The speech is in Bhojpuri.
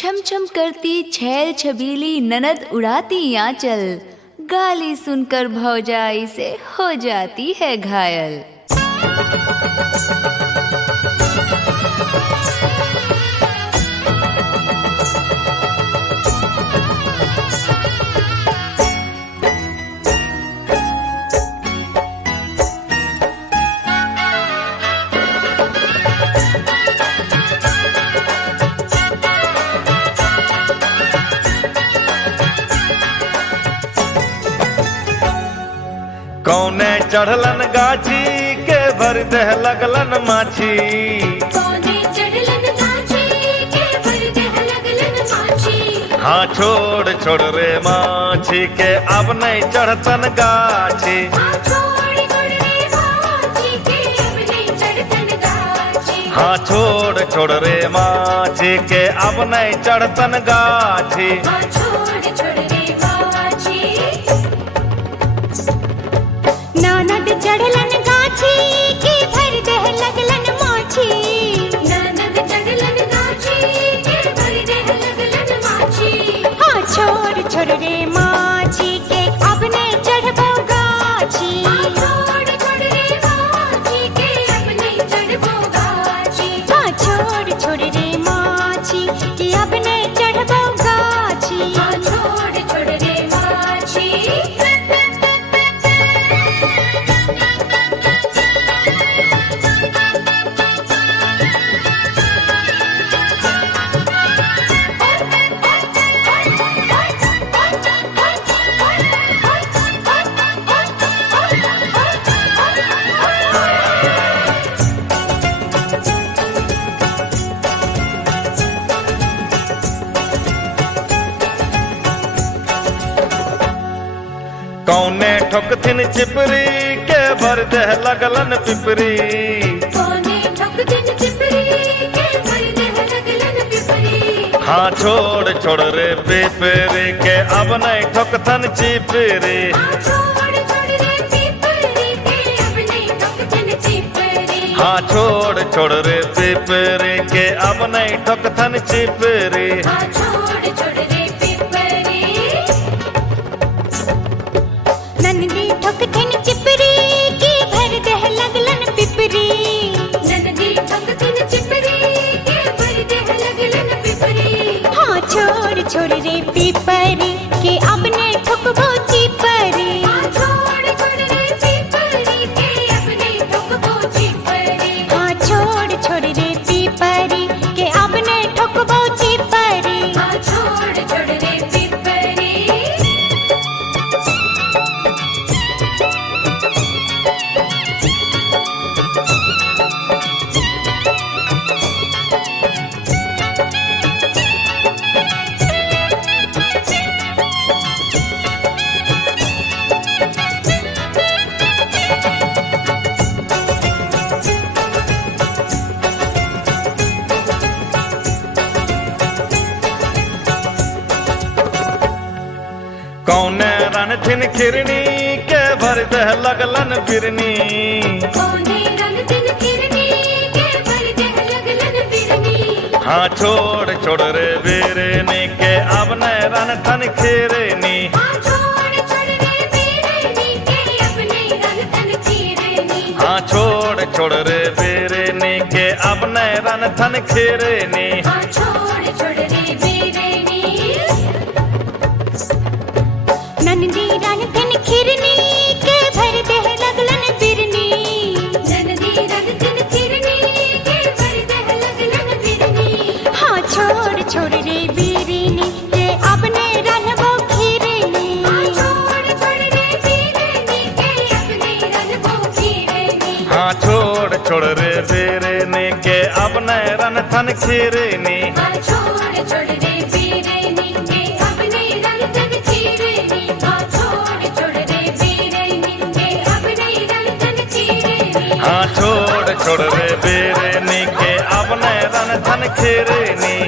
छम छम करती छैल छबीली ननद उड़ाती आंचल, गाली सुनकर भौजाई से हो जाती है घायल। कौने चढ़लन गाछी के भर देह लगलन माछी। कौने चढ़लन गाछी के भर देह लगलन माछी। हाँ छोड़ छोड़ रे माछी के अब नहीं चढ़तन गाछी। हाँ छोड़ छोड़ रे माछी के अब नहीं चढ़तन गाछी। हाँ छोड़ छोड़ रे माछी के अब नहीं चढ़तन गाछी। हाँ छोड़ छोड़ रे माछी। ननद चढ़लन गाछी के भर देह लगलन माछी। ननद चढ़लन गाछी के भर देह लगलन माछी। हाँ छोड़ छोड़ रे माछी के अब नहीं चढ़बो गाछी। हाँ छोड़ छोड़ रे माछी के अब नहीं चढ़बो गाछी। हाँ छोड़ छोड़ रे माछी के अब नहीं चढ़बो गाछी। हाँ छोड़ छोड़ रे माछी। कौने ठोकथिन चिपरी के भर देह लगलन पिपरी। कौने ठोकथिन चिपरी के भर देह लगलन पिपरी। हाँ छोड़ छोड़ रे पिपरी के अब नहीं ठोकथन चिपरी। हाँ छोड़ छोड़ रे पिपरी के अब नहीं ठोकथन चिपरी। हाँ छोड़ छोड़ रे पिपरी के अब नहीं ठोकथन चिपरी। हाँ छोड़ छोड़ रे पिपरी। नंदी ठोकथिन चिपरी के भर देह लगलन पिपरी। नंदी ठोकथिन चिपरी के भर देह लगलन पिपरी। हाँ छोड़ छोड़ रे पिपरी के अब नहीं ठोकबो चिपरी। हाँ छोड़ छोड़ रे पिपरी के अब नहीं ठोकबो चिपरी। हाँ छोड़ छोड़ रे पिपरी के अब नहीं ठोकबो चिपरी। हाँ छोड़ छोड़ रे पिपरी। कौने रन थिन खिरनी के भर देह लगलन बिरनी। कौने रंग दिन किरनी के भर देह लगलन बिरनी। हाँ छोड़ छोड़ रे बिरनी के अब नहीं रन थन खिरनी। हाँ छोड़ छोड़ रे बिरनी के अब नहीं रंग तन खिरनी। हाँ छोड़ छोड़ रे बिरनी के अब नहीं रन थन खिरनी। हाँ छोड़ छोड़ रे बिरनी। नंदी रंग तन खिरनी के भर देह लगलन बिरनी। नंदी रंग तन खिरनी के भर देह लगलन बिरनी। हाँ छोड़ छोड़ रे बिरनी के अब नहीं रनबो खिरनी। हाँ छोड़ छोड़ रे बिरनी के अब नहीं रनबो खिरनी। हाँ छोड़ छोड़ रे बिरनी के अब नहीं रन थन खिरनी। हाँ छोड़ छोड़ रे बिरनी के अब नहीं रन तन खिरनी। हाँ छोड़ छोड़ रे बिरनी के अब नहीं रन तन खिरनी। हाँ छोड़ छोड़ रे बिरनी के अब नहीं रन थन खिरनी।